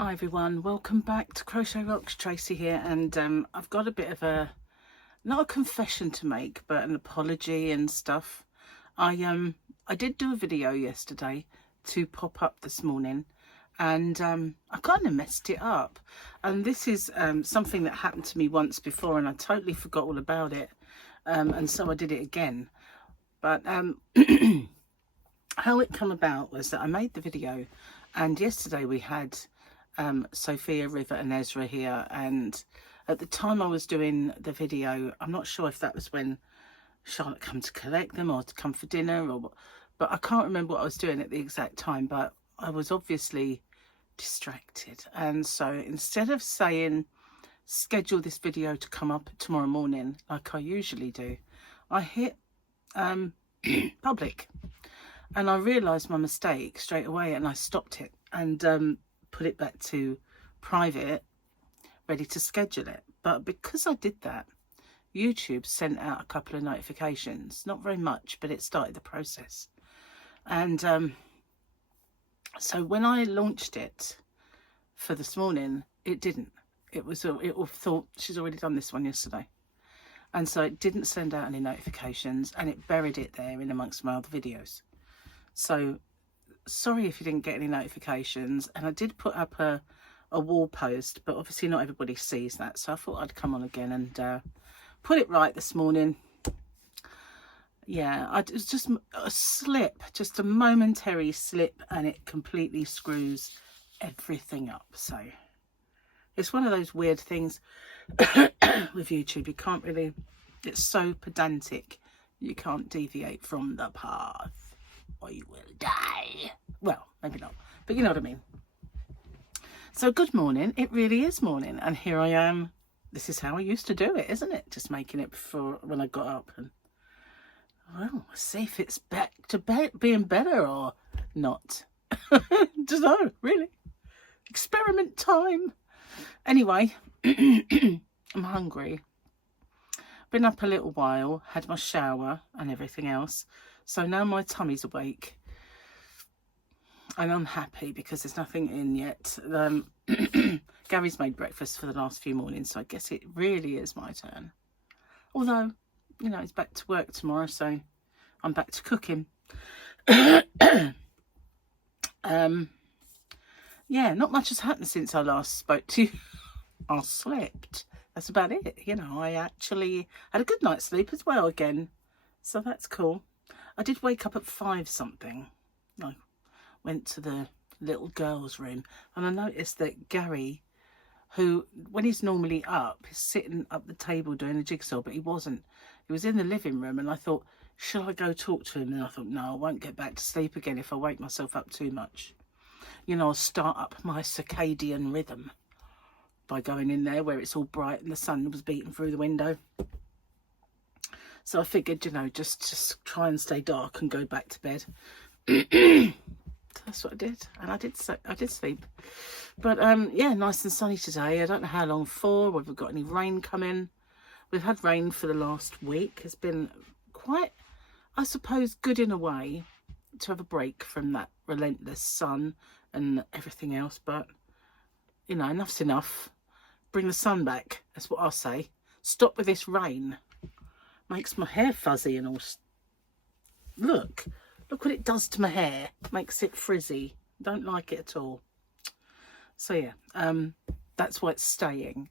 Hi everyone, welcome back to Crochet Rocks. Tracy here, and I've got a bit of not a confession to make, but an apology and stuff. I did do a video yesterday to pop up this morning, and I kind of messed it up. And this is something that happened to me once before, and I totally forgot all about it, and so I did it again. But how it come about was that I made the video, and yesterday we had Sophia, River and Ezra here, and at the time I was doing the video, I'm not sure if that was when Charlotte come to collect them or to come for dinner, or what, but I can't remember what I was doing at the exact time, but I was obviously distracted. And so instead of saying schedule this video to come up tomorrow morning like I usually do, I hit public, and I realized my mistake straight away, and I stopped it and put it back to private, ready to schedule it. But because I did that, YouTube sent out a couple of notifications, not very much, but it started the process. And so when I launched it for this morning, it didn't. It thought she's already done this one yesterday, and so it didn't send out any notifications, and it buried it there in amongst my other videos. So sorry if you didn't get any notifications. And I did put up a wall post, but obviously not everybody sees that, so I thought I'd come on again and put it right this morning. Yeah, it was just a slip, just a momentary slip, and it completely screws everything up. So it's one of those weird things with YouTube. You can't really, it's so pedantic, you can't deviate from the path or you will die. Well, maybe not, but you know what I mean. So good morning. It really is morning, and here I am. This is how I used to do it, isn't it? Just making it before, when I got up, and well, see if it's back to being better or not. Don't know, really. Experiment time. Anyway, I'm hungry. Been up a little while, had my shower and everything else. So now my tummy's awake, and I'm happy because there's nothing in yet. Gary's made breakfast for the last few mornings, so I guess it really is my turn. Although, you know, he's back to work tomorrow, so I'm back to cooking. Yeah, not much has happened since I last spoke to you. I slept. That's about it. You know, I actually had a good night's sleep as well again, so that's cool. I did wake up at 5 something. I went to the little girl's room, and I noticed that Gary, who, when he's normally up, is sitting up the table doing a jigsaw, but he wasn't. He was in the living room, and I thought, shall I go talk to him? And I thought, no, I won't get back to sleep again if I wake myself up too much. You know, I'll start up my circadian rhythm by going in there where it's all bright and the sun was beating through the window. So I figured, you know, just try and stay dark and go back to bed. So that's what I did, and I did sleep. But yeah, nice and sunny today. I don't know how long for, whether we've got any rain coming. We've had rain for the last week. It's been quite, I suppose, good in a way to have a break from that relentless sun and everything else. But you know, enough's enough. Bring the sun back, that's what I'll say. Stop with this rain. Makes my hair fuzzy and all. Look what it does to my hair. Makes it frizzy. Don't like it at all. So yeah, that's why it's staying.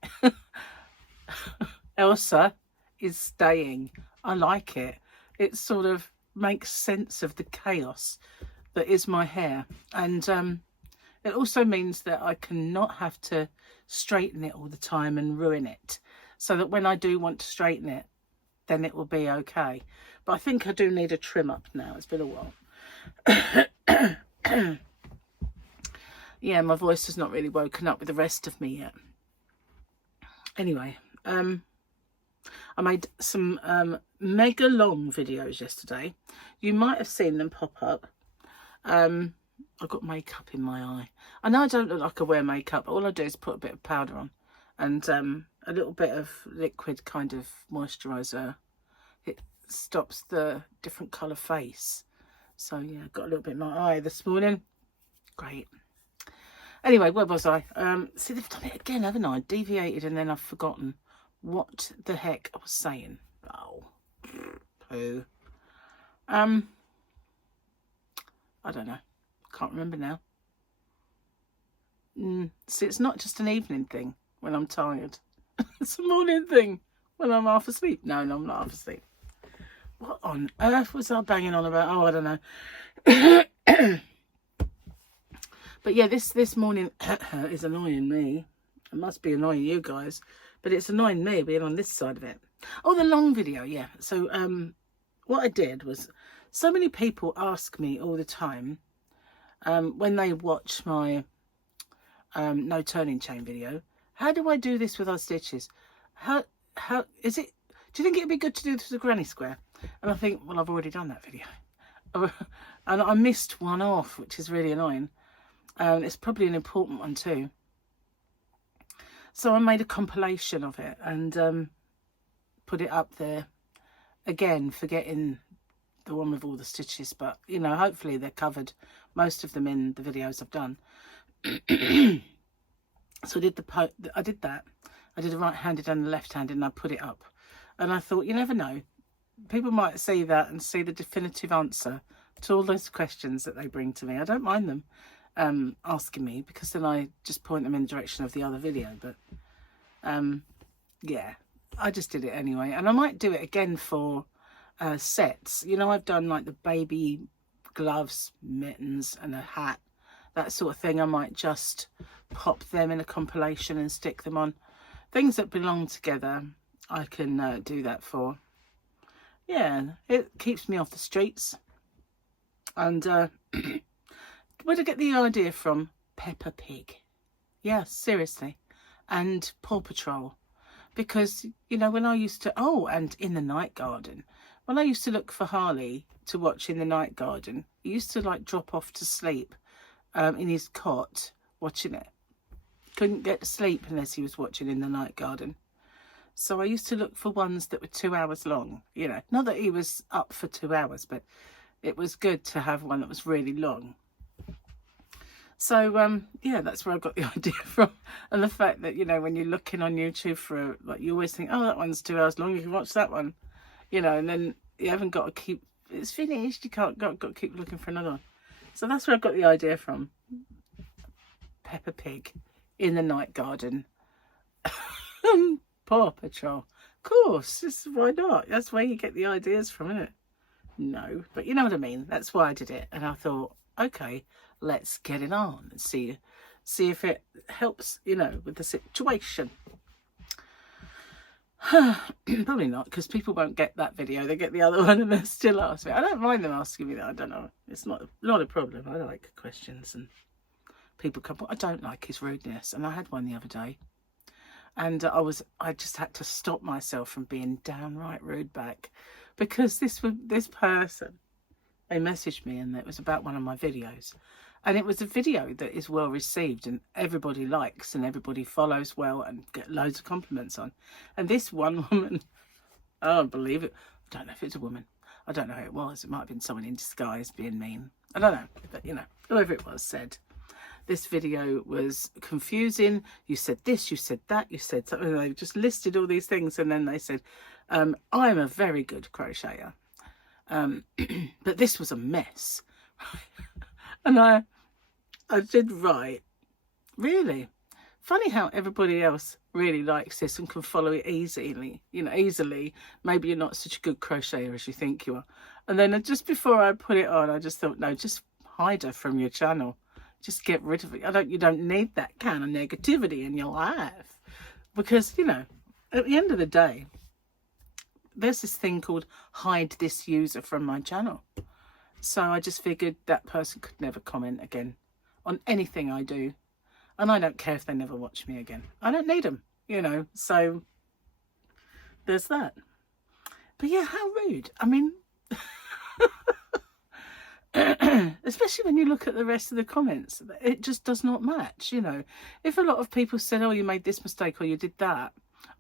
Elsa is staying. I like it. It sort of makes sense of the chaos that is my hair, and it also means that I cannot have to straighten it all the time and ruin it, so that when I do want to straighten it, then it will be okay. But I think I do need a trim up now. It's been a while. Yeah, my voice has not really woken up with the rest of me yet. Anyway, I made some mega long videos yesterday. You might have seen them pop up. I've got makeup in my eye. I know I don't look like I wear makeup. All I do is put a bit of powder on and a little bit of liquid kind of moisturiser. It stops the different colour face. So yeah, got a little bit in my eye this morning. Great. Anyway, where was I? See, they've done it again, haven't I? Deviated and then I've forgotten what the heck I was saying. Oh, poo. I don't know. Can't remember now. See, it's not just an evening thing when I'm tired. It's a morning thing when I'm half asleep. No, I'm not half asleep. What on earth was I banging on about? Oh, I don't know. But yeah, this morning is annoying me. It must be annoying you guys, but it's annoying me being on this side of it. Oh, the long video, yeah. So what I did was, so many people ask me all the time when they watch my no turning chain video, how do I do this without stitches? How is it? Do you think it'd be good to do this with a granny square? And I think, well, I've already done that video, and I missed one off, which is really annoying. It's probably an important one too. So I made a compilation of it and put it up there. Again, forgetting the one with all the stitches, but you know, hopefully they're covered, most of them, in the videos I've done. So I did that. I did a right-handed and a left-handed, and I put it up. And I thought, you never know, people might see that and see the definitive answer to all those questions that they bring to me. I don't mind them asking me, because then I just point them in the direction of the other video. But yeah, I just did it anyway, and I might do it again for sets. You know, I've done like the baby gloves, mittens and a hat, that sort of thing. I might just pop them in a compilation and stick them on. Things that belong together, I can do that for. Yeah, it keeps me off the streets. And where did I get the idea from? Peppa Pig. Yeah, seriously. And Paw Patrol. Because, you know, when I used to... Oh, and In the Night Garden. When I used to look for Harley to watch In the Night Garden, he used to, like, drop off to sleep in his cot watching it. Couldn't get to sleep unless he was watching In the Night Garden. So I used to look for ones that were 2 hours long. You know, not that he was up for 2 hours, but it was good to have one that was really long. So, yeah, that's where I got the idea from. And the fact that, you know, when you're looking on YouTube for, like, you always think, oh, that one's 2 hours long, you can watch that one. You know, and then you haven't got to keep, it's finished, you can't, got to keep looking for another one. So that's where I got the idea from. Peppa Pig, In the Night Garden, Paw Patrol. Of course, why not? That's where you get the ideas from, isn't it? No, but you know what I mean. That's why I did it. And I thought, okay, let's get it on and see if it helps, you know, with the situation. Probably not, because people won't get that video. They get the other one and they still ask me. I don't mind them asking me that. I don't know. It's not a problem. I like questions and people come. I don't like his rudeness. And I had one the other day. And I just had to stop myself from being downright rude back, because this person, they messaged me and it was about one of my videos, and it was a video that is well received and everybody likes and everybody follows well and get loads of compliments on. And this one woman, I don't believe it. I don't know if it's a woman. I don't know who it was. It might have been someone in disguise being mean. I don't know, but you know, whoever it was said, this video was confusing. You said this, you said that, you said something. They just listed all these things, and then they said, I'm a very good crocheter. But this was a mess. And I did write, really? Funny how everybody else really likes this and can follow it easily. You know, easily. Maybe you're not such a good crocheter as you think you are. And then just before I put it on, I just thought, no, just hide her from your channel. Just get rid of it. You don't need that kind of negativity in your life. Because, you know, at the end of the day, there's this thing called hide this user from my channel. So I just figured that person could never comment again on anything I do. And I don't care if they never watch me again. I don't need them, you know. So there's that. But yeah, how rude. I mean... especially when you look at the rest of the comments, it just does not match. You know, if a lot of people said, oh, you made this mistake, or you did that,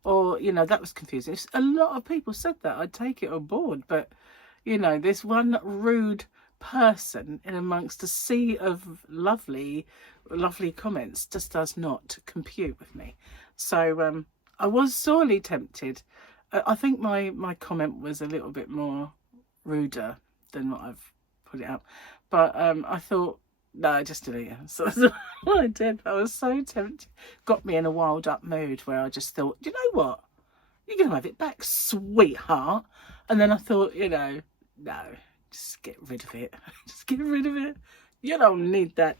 or, you know, that was confusing, if a lot of people said that, I'd take it on board. But, you know, this one rude person in amongst a sea of lovely comments just does not compute with me. So I was sorely tempted. I think my comment was a little bit more ruder than what I've put it up, but I thought, no, just delete it. So that's what I did. I was so tempted. Got me in a wild up mood where I just thought, you know what, you're gonna have it back, sweetheart. And then I thought, you know, no, just get rid of it. Just get rid of it. You don't need that.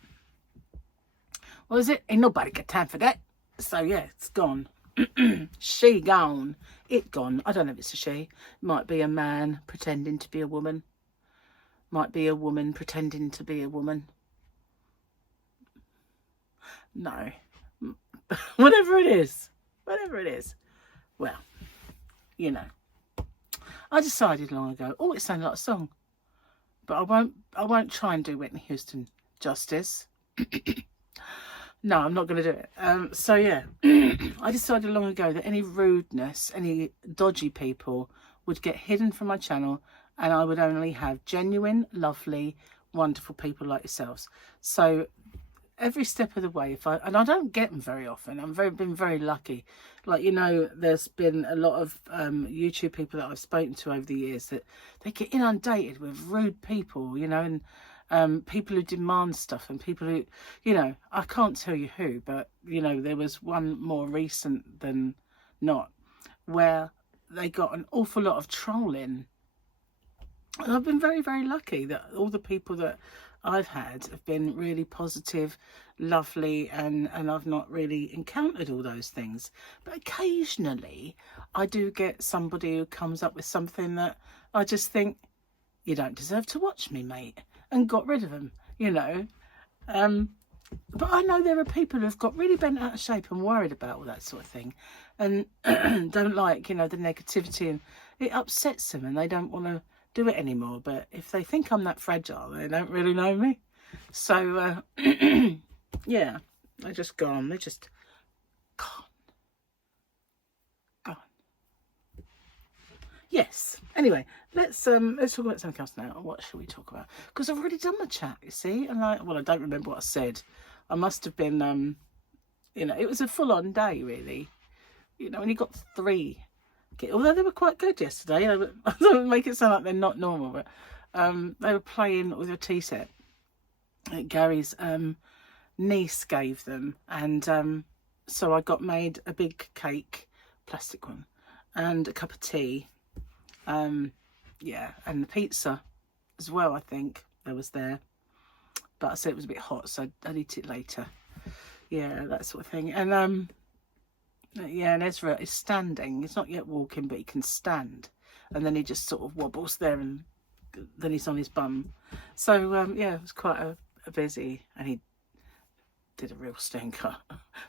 What is it? Ain't nobody got time for that. So yeah, it's gone. She gone. It gone. I don't know if it's a she. It might be a man pretending to be a woman. Might be a woman pretending to be a woman. No. Whatever it is. Whatever it is. Well, you know. I decided long ago, oh, it sounded like a song. But I won't try and do Whitney Houston justice. No, I'm not going to do it. So yeah, I decided long ago that any rudeness, any dodgy people would get hidden from my channel, and I would only have genuine, lovely, wonderful people like yourselves. So every step of the way, and I don't get them very often. Been very lucky. Like, you know, there's been a lot of YouTube people that I've spoken to over the years that they get inundated with rude people, you know, and people who demand stuff, and people who, you know, I can't tell you who, but, you know, there was one more recent than not where they got an awful lot of trolling. And I've been very, very lucky that all the people that I've had have been really positive, lovely, and I've not really encountered all those things. But occasionally I do get somebody who comes up with something that I just think, you don't deserve to watch me, mate, and got rid of them, you know. But I know there are people who've got really bent out of shape and worried about all that sort of thing, and don't like, you know, the negativity, and it upsets them and they don't want to do it anymore. But if they think I'm that fragile, they don't really know me. So yeah, they're just gone. They're just gone. Yes. Anyway, let's talk about something else now. What shall we talk about? Because I've already done the chat, you see, and I don't remember what I said. I must have been you know, it was a full-on day, really. You know, and you got 3. Although they were quite good yesterday. I don't make it sound like they're not normal, but they were playing with a tea set that Gary's niece gave them, and so I got made a big cake, plastic one, and a cup of tea, yeah, and the pizza as well. I think there was there, but I said it was a bit hot, so I'd eat it later. Yeah, that sort of thing. And yeah, and Ezra is standing. He's not yet walking, but he can stand. And then he just sort of wobbles there, and then he's on his bum. So, yeah, it was quite a busy, and he did a real stinker.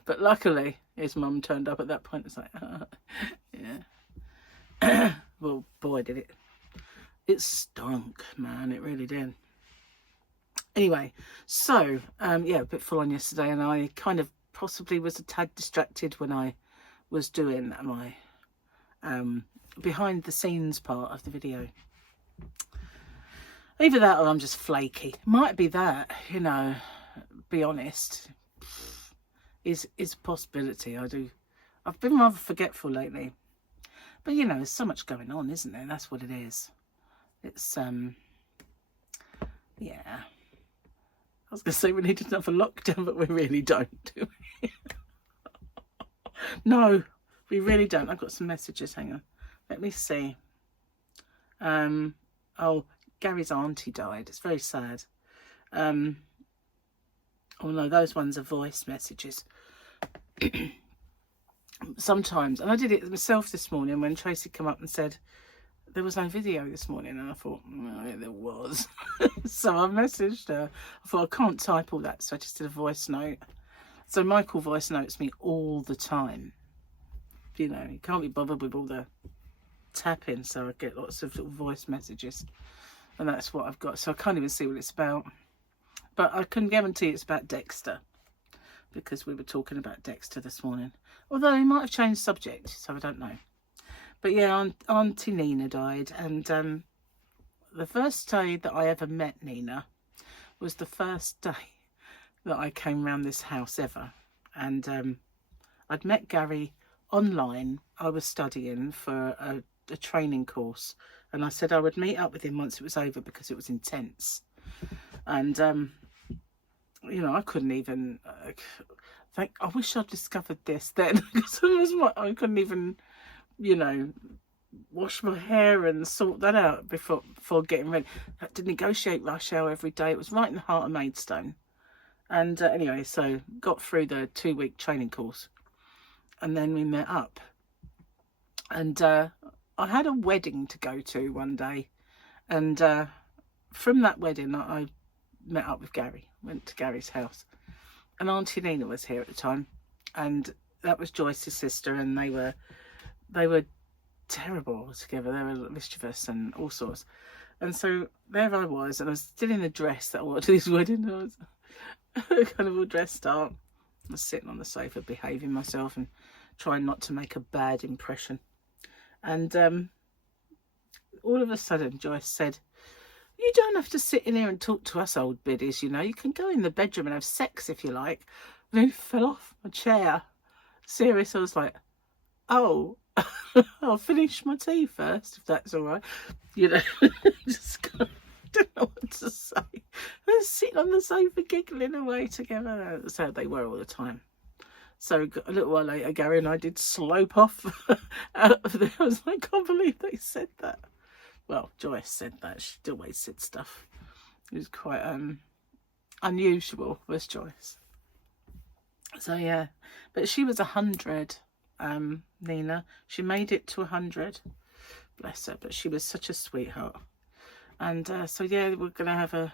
But luckily, his mum turned up at that point. It's like, yeah. Well, boy, did it. It stunk, man. It really did. Anyway, so, yeah, a bit full on yesterday, and I kind of possibly was a tad distracted when I was doing my behind the scenes part of the video. Either that or I'm just flaky. Might be that, you know, be honest, is a possibility. I've been rather forgetful lately, but you know, there's so much going on, isn't there? That's what it is. It's yeah, I was gonna say we need another lockdown, but we really don't, do we? No, we really don't. I've got some messages. Hang on. Let me see. Oh, Gary's auntie died. It's very sad. Oh no, those ones are voice messages. Sometimes, and I did it myself this morning when Tracy came up and said there was no video this morning, and I thought, no, there was. So I messaged her. I thought, I can't type all that, so I just did a voice note. So Michael voice notes me all the time. You know, he can't be bothered with all the tapping, so I get lots of little voice messages. And that's what I've got. So I can't even see what it's about. But I can guarantee it's about Dexter, because we were talking about Dexter this morning. Although he might have changed subject, so I don't know. But yeah, Auntie Nina died, and the first day that I ever met Nina was the first day that I came round this house ever. And I'd met Gary online. I was studying for a training course, and I said I would meet up with him once it was over because it was intense. And you know, I couldn't even I wish I'd discovered this then, because I couldn't even, you know, wash my hair and sort that out before getting ready. I had to negotiate rush hour every day. It was right in the heart of Maidstone. And anyway, so got through the 2-week training course, and then we met up. And I had a wedding to go to one day, and from that wedding I met up with Gary, went to Gary's house, and Auntie Nina was here at the time, and that was Joyce's sister, and they were terrible together. They were mischievous and all sorts. And so there I was, and I was still in the dress that I wore to this wedding. I was kind of all dressed up. I was sitting on the sofa behaving myself and trying not to make a bad impression. And all of a sudden Joyce said, "You don't have to sit in here and talk to us old biddies, you know. You can go in the bedroom and have sex if you like." And then fell off my chair. Serious. I was like, oh, I'll finish my tea first, if that's all right. You know, just don't know what to say. I was sitting on the sofa giggling away together. That's how they were all the time. So a little while later, Gary and I did slope off out of there. I was like, I can't believe they said that. Well, Joyce said that. She always said stuff. It was quite unusual, was Joyce. So yeah, but she was 100, Nina. She made it to 100, bless her. But she was such a sweetheart. And so yeah, we're gonna have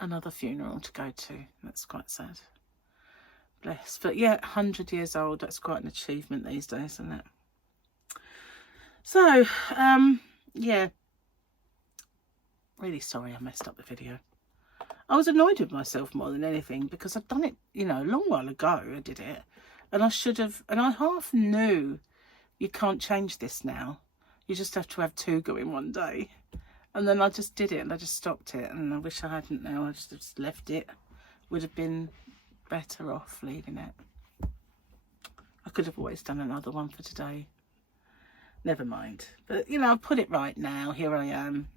another funeral to go to. That's quite sad. Bless. But yeah, 100 years old. That's quite an achievement these days, isn't it? So yeah. Really sorry I messed up the video. I was annoyed with myself more than anything because I'd done it, you know, a long while ago. I did it, and I should have, and I half knew you can't change this now. You just have to have 2 going one day. And then I just did it, and I just stopped it, and I wish I hadn't now. I just left it. Would have been better off leaving it. I could have always done another one for today. Never mind. But, you know, I've put it right now. Here I am.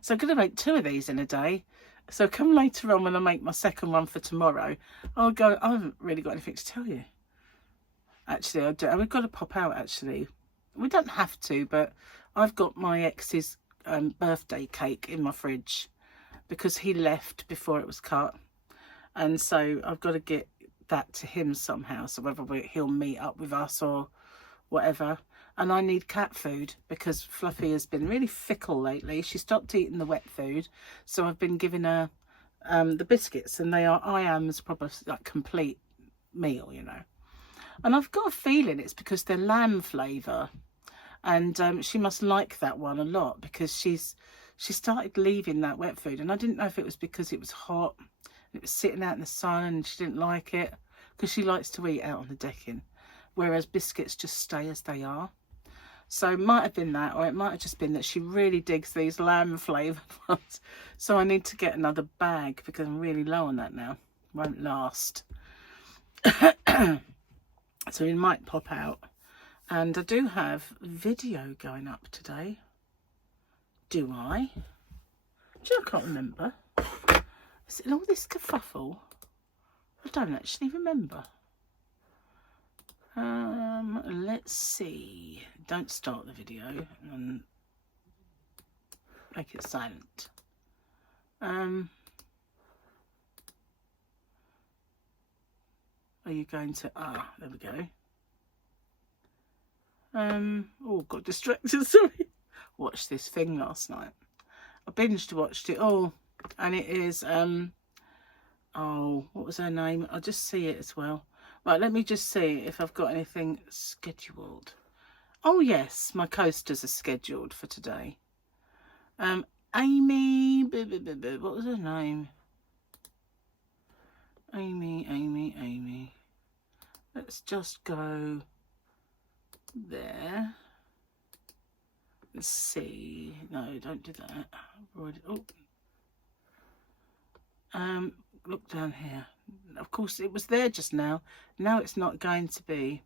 So I'm going to make 2 of these in a day. So come later on when I make my second one for tomorrow, I'll go, I haven't really got anything to tell you. Actually, I do. We've got to pop out, actually. We don't have to, but I've got my ex's birthday cake in my fridge because he left before it was cut. And so I've got to get that to him somehow. So whether he'll meet up with us or whatever. And I need cat food because Fluffy has been really fickle lately. She stopped eating the wet food, so I've been giving her the biscuits, and they are I.Am's proper like complete meal, you know. And I've got a feeling it's because they're lamb flavour, and she must like that one a lot because she started leaving that wet food, and I didn't know if it was because it was hot and it was sitting out in the sun and she didn't like it, because she likes to eat out on the decking, whereas biscuits just stay as they are. So it might have been that, or it might have just been that she really digs these lamb flavoured ones. So I need to get another bag because I'm really low on that now. Won't last. So we might pop out. And I do have video going up today. Do I? Gee, I can't remember. Is it all this kerfuffle? I don't actually remember. Let's see. Don't start the video and make it silent. Are you going to? Ah, there we go. Oh, got distracted. Sorry. Watched this thing last night. I binged watched it all, and it is oh, what was her name? I'll just see it as well. Right, let me just see if I've got anything scheduled. Oh yes, my coasters are scheduled for today. Amy, what was her name? Amy. Let's just go there. Let's see. No, don't do that. Look down here. Of course, it was there just now. Now it's not going to be.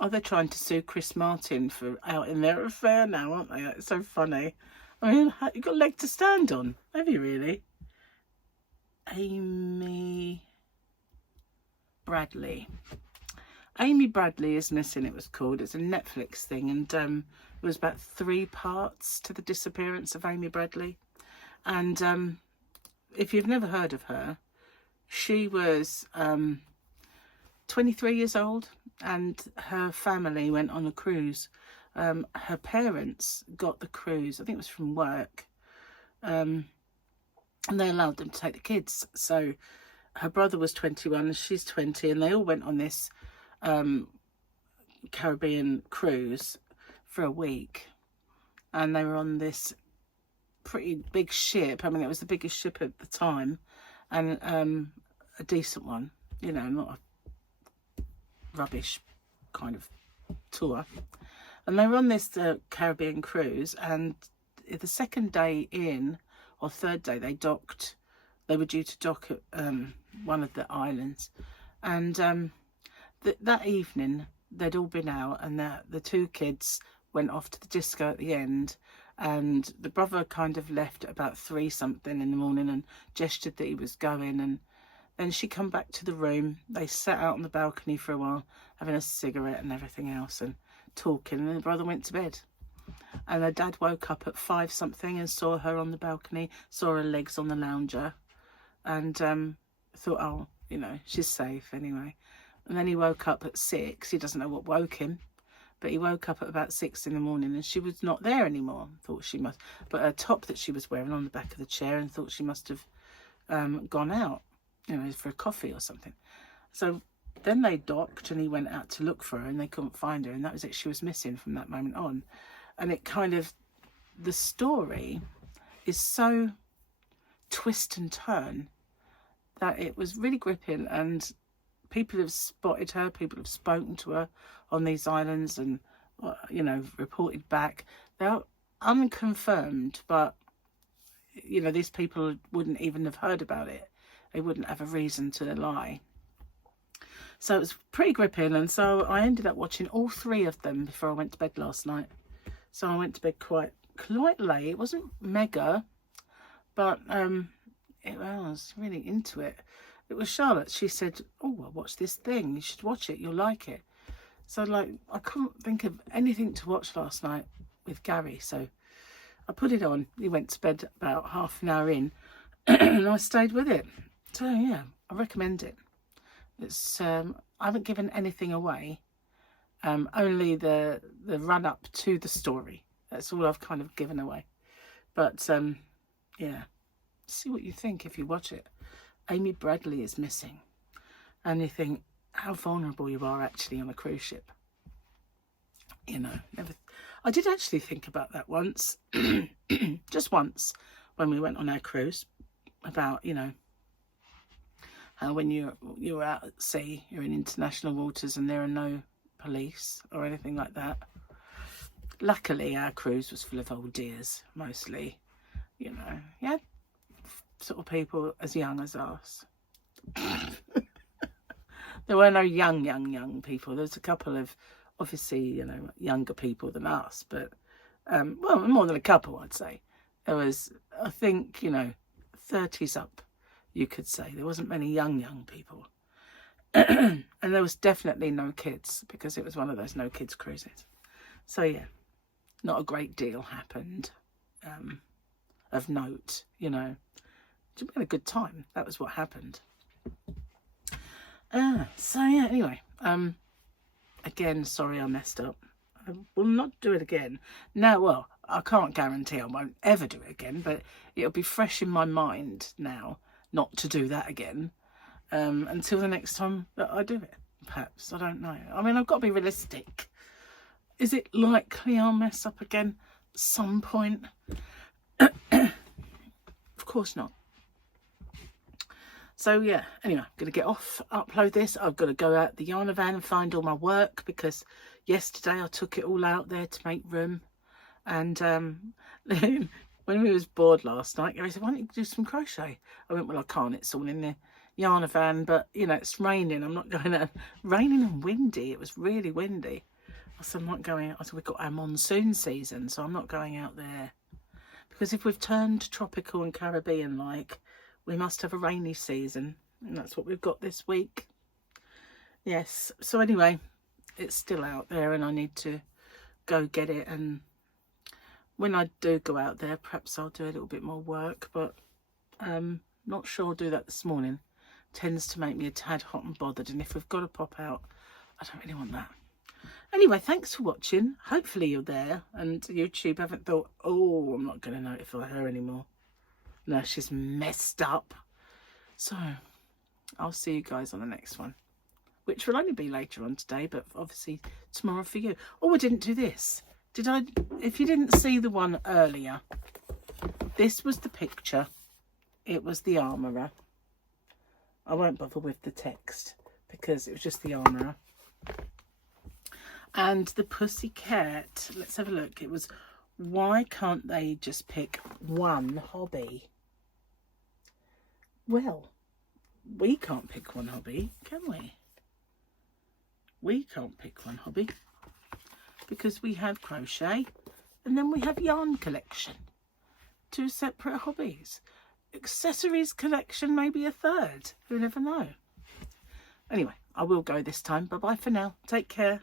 Oh, they're trying to sue Chris Martin for out in their affair now, aren't they? It's so funny. I mean, you've got a leg to stand on, have you really? Amy Bradley. Amy Bradley is Missing, it was called. It's a Netflix thing, and it was about 3 parts to the disappearance of Amy Bradley. And if you've never heard of her, she was 23 years old, and her family went on a cruise. Her parents got the cruise, I think it was from work, and they allowed them to take the kids. So her brother was 21 and she's 20, and they all went on this Caribbean cruise for a week, and they were on this pretty big ship. I mean, it was the biggest ship at the time, and a decent one, you know, not a rubbish kind of tour. And they were on this Caribbean cruise, and the second day in, or third day, they docked. They were due to dock at one of the islands, and that evening they'd all been out, and the 2 kids went off to the disco at the end, and the brother kind of left at about 3 something in the morning and gestured that he was going, and then she come back to the room. They sat out on the balcony for a while, having a cigarette and everything else, and talking, and the brother went to bed. And her dad woke up at 5 something and saw her on the balcony, saw her legs on the lounger, and thought, oh, you know, she's safe anyway. And then he woke up at 6. He doesn't know what woke him, but he woke up at about 6 in the morning, and she was not there anymore. Thought she must, but her top that she was wearing on the back of the chair, and thought she must have gone out, you know, for a coffee or something. So then they docked, and he went out to look for her, and they couldn't find her, and that was it. She was missing from that moment on. And it kind of, the story is so twist and turn that it was really gripping, and people have spotted her, people have spoken to her on these islands, and, you know, reported back. They're unconfirmed, but, you know, these people wouldn't even have heard about it. They wouldn't have a reason to lie. So it was pretty gripping, and so I ended up watching all 3 of them before I went to bed last night. So I went to bed quite late. It wasn't mega, but I was really into it. It was Charlotte. She said, oh, I watched this thing. You should watch it. You'll like it. So, like, I couldn't think of anything to watch last night with Gary. So I put it on. He went to bed about half an hour in, and I stayed with it. So, yeah, I recommend it. It's I haven't given anything away. Only the run up to the story. That's all I've kind of given away. But yeah, see what you think if you watch it. Amy Bradley is Missing, and you think how vulnerable you are actually on a cruise ship. You know, I did actually think about that once, just once, when we went on our cruise, about, you know, how when you're out at sea, you're in international waters, and there are no police or anything like that. Luckily, our cruise was full of old dears, mostly. You know, yeah, sort of people as young as us. There were no young people. There was a couple of, obviously, you know, younger people than us, but well, more than a couple, I'd say. There was, I think, you know, 30s up, you could say. There wasn't many young people. And there was definitely no kids, because it was one of those no kids cruises. So yeah, not a great deal happened of note, you know. We had a good time. That was what happened. So yeah, anyway, again, sorry I messed up. I will not do it again. Now, well, I can't guarantee I won't ever do it again, but it'll be fresh in my mind now not to do that again. Until the next time that I do it, perhaps. I don't know. I mean, I've got to be realistic. Is it likely I'll mess up again at some point? Of course not. So yeah, anyway, I'm going to get off, upload this. I've got to go out the Yarnavan and find all my work, because yesterday I took it all out there to make room. And when we was bored last night, Gary said, why don't you do some crochet? I went, well, I can't. It's all in the Yarnavan, but, you know, it's raining. I'm not going out. Raining and windy. It was really windy. I said, I'm not going out. I said, we've got our monsoon season, so I'm not going out there. Because if we've turned tropical and Caribbean-like, we must have a rainy season. And that's what we've got this week. Yes. So anyway, it's still out there and I need to go get it. And when I do go out there, perhaps I'll do a little bit more work. But not sure I'll do that this morning. Tends to make me a tad hot and bothered. And if we've got to pop out, I don't really want that. Anyway, thanks for watching. Hopefully you're there and YouTube haven't thought, oh, I'm not going to notify her anymore. No, she's messed up. So I'll see you guys on the next one, which will only be later on today, but obviously tomorrow for you. Oh, I didn't do this. Did I? If you didn't see the one earlier, this was the picture. It was the armourer. I won't bother with the text because it was just the armourer. And the pussycat, let's have a look. It was, why can't they just pick one hobby? Well, we can't pick one hobby, can we? We can't pick one hobby because we have crochet and then we have yarn collection. 2 separate hobbies. Accessories collection, maybe a third. You never know. Anyway, I will go this time. Bye-bye for now. Take care.